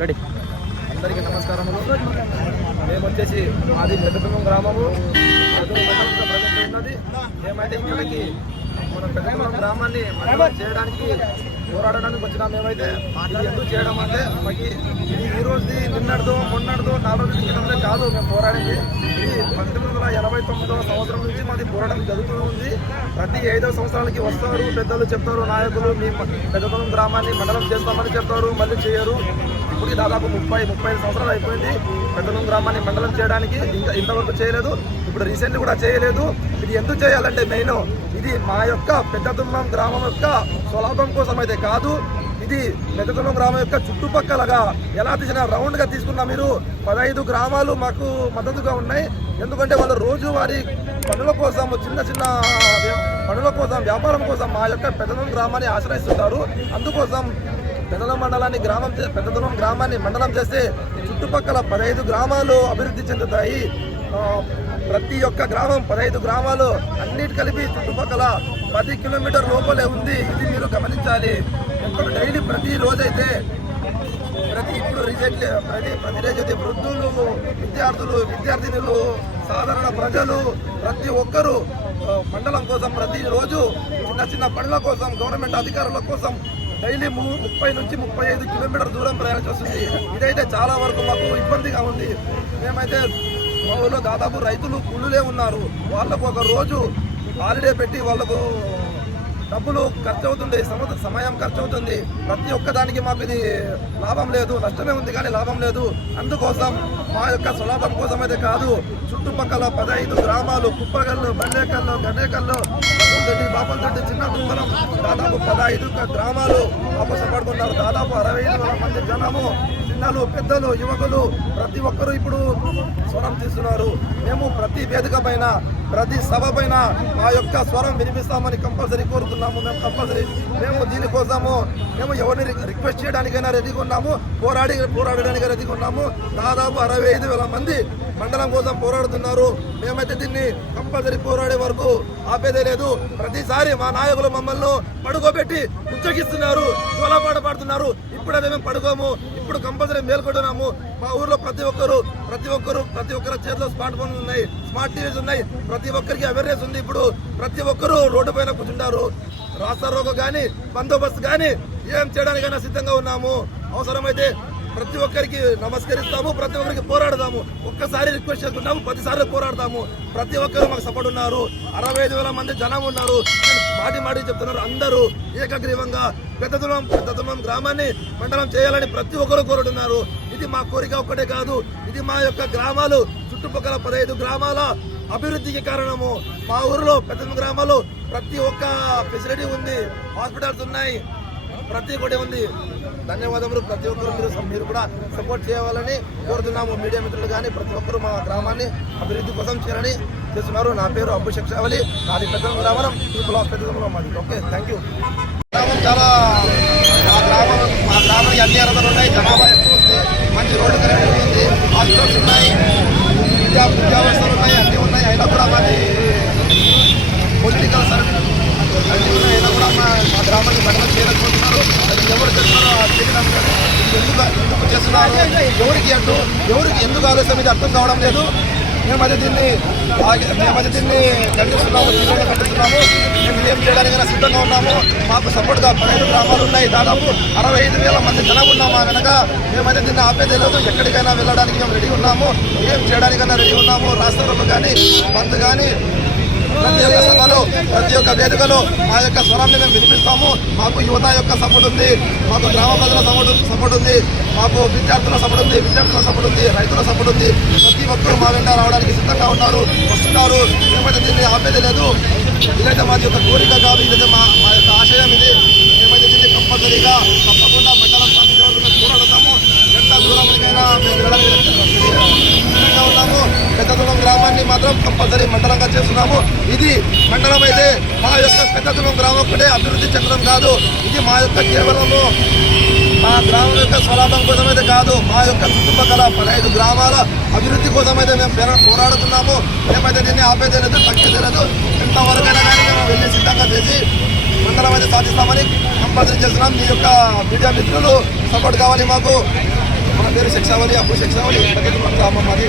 Ready. అందరికీ నమస్కారములు. మేము వచ్చేసి మాది పెద్దపురం గ్రామము. ఉన్నది. మేమైతే ఇక్కడికి మన పెద్దపురం గ్రామాన్ని చేయడానికి పోరాడడానికి వచ్చినా మేమైతే. ఎందుకు చేయడం అంటే మాకు ఇది ఈ రోజుది నిన్నటిదో మొన్నటిదో నాలుగు రోజుల క్రితంలో కాదు మేము పోరాడింది. ఇది పంతొమ్మిది వందల ఎనభై తొమ్మిదవ సంవత్సరం నుంచి మాది పోరాటం జరుగుతూ ఉంది. ప్రతి ఐదవ సంవత్సరాలకి వస్తారు పెద్దలు చెప్తారు నాయకులు మీ పెద్దపురం గ్రామాన్ని మండలం చేస్తామని చెప్తారు మళ్ళీ చేయరు. ఇప్పటికి దాదాపు ముప్పై ముప్పై ఐదు సంవత్సరాలు అయిపోయింది. పెద్దలం గ్రామాన్ని మండలం చేయడానికి ఇంకా ఇంతవరకు చేయలేదు. ఇప్పుడు రీసెంట్లీ కూడా చేయలేదు. ఇది ఎందుకు చేయాలంటే మెయిన్ ఇది మా యొక్క పెద్దతుమ్మం గ్రామం యొక్క స్వలాభం కోసం అయితే కాదు. ఇది పెద్దతుమ్మం గ్రామం యొక్క చుట్టుపక్కలగా ఎలా తీసిన రౌండ్గా తీసుకున్నా మీరు పదహైదు గ్రామాలు మాకు మద్దతుగా ఉన్నాయి. ఎందుకంటే వాళ్ళు రోజువారి పనుల కోసం చిన్న చిన్న పనుల కోసం వ్యాపారం కోసం మా యొక్క పెద్దదనం గ్రామాన్ని ఆశ్రయిస్తుంటారు. అందుకోసం పెదల మండలాన్ని గ్రామం చే- పెద్దదనం గ్రామాన్ని మండలం చేస్తే చుట్టుపక్కల పదహైదు గ్రామాలు అభివృద్ధి చెందుతాయి. ప్రతి ఒక్క గ్రామం పదహైదు గ్రామాలు అన్నిటి కలిపి చుట్టుపక్కల పది కిలోమీటర్ లోపలే ఉంది. ఇది మీరు గమనించాలి. ఇప్పుడు డైలీ ప్రతి రోజైతే ప్రతి ఇప్పుడు రిజెక్ట్ ప్రతి ప్రతి రోజు అయితే వృద్ధులు విద్యార్థులు విద్యార్థినులు సాధారణ ప్రజలు ప్రతి ఒక్కరూ మండలం కోసం ప్రతిరోజు చిన్న చిన్న పనుల కోసం గవర్నమెంట్ అధికారుల కోసం డైలీ ముప్పై నుంచి ముప్పై ఐదు కిలోమీటర్ దూరం ప్రయాణించి ఇదైతే చాలా వరకు మాకు ఇబ్బందిగా ఉంది. మేమైతే మా ఊళ్ళో దాదాపు రైతులు కూలీలే ఉన్నారు. వాళ్ళకు ఒక రోజు హాలిడే పెట్టి వాళ్ళకు డబ్బులు ఖర్చు అవుతుంది సంవత్సరం సమయం ఖర్చు అవుతుంది ప్రతి ఒక్క దానికి మాకు ఇది లాభం లేదు. నష్టమే ఉంది కానీ లాభం లేదు. అందుకోసం మా యొక్క స్వలాభం కోసం అయితే కాదు. చుట్టుపక్కల పదహైదు గ్రామాలు కుప్పగల్లు బల్లేకల్లు గడ్డేకల్లు బాపంతొట్టి తోటి చిన్న దుంగలం దాదాపు పదహైదు గ్రామాలు అపసపడుతున్నారు దాదాపు అరవై ఐదు వేల మంది జనము చిన్నలు పెద్దలు యువకులు ప్రతి ఒక్కరూ ఇప్పుడు స్వరం తీస్తున్నారు. మేము ప్రతి వేదిక పైన ప్రతి సభ పైన మా యొక్క స్వరం వినిపిస్తామని కంపల్సరీ కోరుతున్నాము. మేము కంపల్సరీ మేము దీనికోసము మేము ఎవరిని రిక్వెస్ట్ చేయడానికైనా రెడీగా ఉన్నాము. పోరాడి పోరాడడానికి రెడీగా ఉన్నాము. దాదాపు అరవై ఐదు వేల మంది మండలం కోసం పోరాడుతున్నారు. మేమైతే దీన్ని కంపల్సరీ పోరాడే వరకు ఆపేదే లేదు. ప్రతిసారి మా నాయకులు మమ్మల్ని పడుకోబెట్టి ఉచ్చగిస్తున్నారు కోలాపాట పాడుతున్నారు. ఇప్పుడైతే మేము పడుకోము. ఇప్పుడు కంపల్సరీ మేల్కొంటున్నాము. మా ఊర్లో ప్రతి ఒక్కరు ప్రతి ఒక్కరు ప్రతి ఒక్కరి చేతిలో స్మార్ట్ ఫోన్లు ఉన్నాయి స్మార్ట్ టీవీస్ ఉన్నాయి. ప్రతి ఒక్కరికి అవేర్నెస్ ఉంది ఇప్పుడు. ప్రతి ఒక్కరు రోడ్డు పైన కూర్చుంటారు. రాస్తా రోగ కానీ బందోబస్తు కానీ ఏం చేయడానికైనా సిద్ధంగా ఉన్నాము. అవసరమైతే ప్రతి ఒక్కరికి నమస్కరిస్తాము ప్రతి ఒక్కరికి పోరాడదాము. ఒక్కసారి రిక్వెస్ట్ చేసుకుంటాము ప్రతిసారి పోరాడతాము. ప్రతి ఒక్కరు మాకు సపోర్ట్ ఉన్నారు. అరవై ఐదు వేల మంది జనం ఉన్నారు. మాటి మాటి చెప్తున్నారు అందరూ ఏకగ్రీవంగా పెద్దతులం పెద్దతులం గ్రామాన్ని మండలం చేయాలని ప్రతి ఒక్కరు కోరుతున్నారు ఇది మా కోరిక ఒక్కటే కాదు ఇది మా యొక్క గ్రామాలు చుట్టుపక్కల పదహైదు గ్రామాల అభివృద్ధికి కారణము. మా ఊరిలో పెద్ద గ్రామాలు ప్రతి ఒక్క ఫెసిలిటీ ఉంది హాస్పిటల్స్ ఉన్నాయి ప్రతి ఒక్కటి ఉంది. ధన్యవాదములు. ప్రతి ఒక్కరు మీరు మీరు కూడా సపోర్ట్ చేయాలని కోరుతున్నాము. మీడియా మిత్రులు కానీ ప్రతి ఒక్కరు మా గ్రామాన్ని అభివృద్ధి కోసం చేయాలని చేస్తున్నారు. నా పేరు అబ్బు శిక్షావలి నాది పెద్ద గ్రామం. ఈ బ్లాక్ పెద్ద మాది. ఓకే థ్యాంక్ యూ గ్రామం చాలా మా గ్రామం మా గ్రామానికి అన్ని అర్హతలు ఉన్నాయి. జనాభా ఎక్కువ ఉంది. మంచి రోడ్డు కనెక్టివిటీ ఉంది. హాస్పిటల్స్ ఉన్నాయి. విద్యా విద్యావస్థలు ఉన్నాయి. అన్నీ ఉన్నాయి. అయినా కూడా మాది పొలిటికల్ సర్వీస్ అన్నీ ఉన్నాయి అయినా కూడా మా మా గ్రామానికి మండలం చేయలేకపోతున్నారు అది ఎవరు చేస్తున్నారో ఆ చేయడం కానీ ఎందుకు ఎందుకు చేస్తున్నారు ఎవరికి అడ్డు ఎవరికి ఎందుకు ఆలస్యం ఇది అర్థం కావడం లేదు మేమైతే దీన్ని ఆగి- మేమైతే దీన్ని ఖండిస్తున్నాము తీవ్రంగా ఖండిస్తున్నాము మేము ఏం చేయడానికైనా సిద్ధంగా ఉన్నాము మాకు సపోర్ట్గా పదహైదు గ్రామాలు ఉన్నాయి దాదాపు అరవై ఐదు వేల మంది జనం ఉన్నాము ఆ వెనక మేమైతే దీన్ని ఆపేదే లేదు ఎక్కడికైనా వెళ్ళడానికి మేము రెడీ ఉన్నాము. ఏం చేయడానికైనా రెడీ ఉన్నాము. రాష్ట్రంలో కానీ బంద్ కానీ ప్రతి ఒక్క సభలో ప్రతి ఒక్క వేదికలో మా యొక్క స్వరాన్ని మేము వినిపిస్తాము. మాకు యువత యొక్క సపోర్ట్ ఉంది. మాకు గ్రామ ప్రజల సపోర్ట్ సపోర్ట్ ఉంది. మాకు విద్యార్థుల సపోర్ట్ ఉంది విద్యార్థుల సపోర్ట్ ఉంది రైతుల సపోర్ట్ ఉంది. ప్రతి ఒక్కరు మా వెంట రావడానికి సిద్ధంగా ఉన్నారు వస్తున్నారు. మేమైతే దీన్ని ఆపేది లేదు ఇదైతే మాది యొక్క కోరిక కాదు. ఇదైతే మా మా యొక్క ఆశయం ఇది. మేమైతే దీన్ని కంపల్సరీగా తప్పకుండా మండలం సాధించే వరకు మేము పోరాడతాము ఎంత దూరమైనా మేము వెళ్ళడానికి సిద్ధంగా ఉన్నాము పెద్దతులం మాత్రం కంపల్సరీ మండలంగా చేస్తున్నాము. ఇది మండలం అయితే మా యొక్క పెద్దతనం గ్రామం ఒకటే అభివృద్ధి చెందడం కాదు. ఇది మా యొక్క కేవలము మా గ్రామం యొక్క స్వలాభం కోసం అయితే కాదు మా యొక్క చుట్టుపక్కల పదహైదు గ్రామాల అభివృద్ధి కోసం అయితే మేము పోరా- పోరాడుతున్నాము. మేమైతే దీన్ని ఆపేదే లేదు తగ్గేదే లేదు ఎంతవరకైనా కానీ మేము వెళ్ళి సిద్ధంగా చేసి మండలం అయితే సాధిస్తామని కంపల్సరీ చేస్తున్నాం. మీ యొక్క మీడియా మిత్రులు సపోర్ట్ కావాలి మాకు. మన పేరు శిక్షావళి అప్పుడు శిక్షావళి గ్రామం మాది.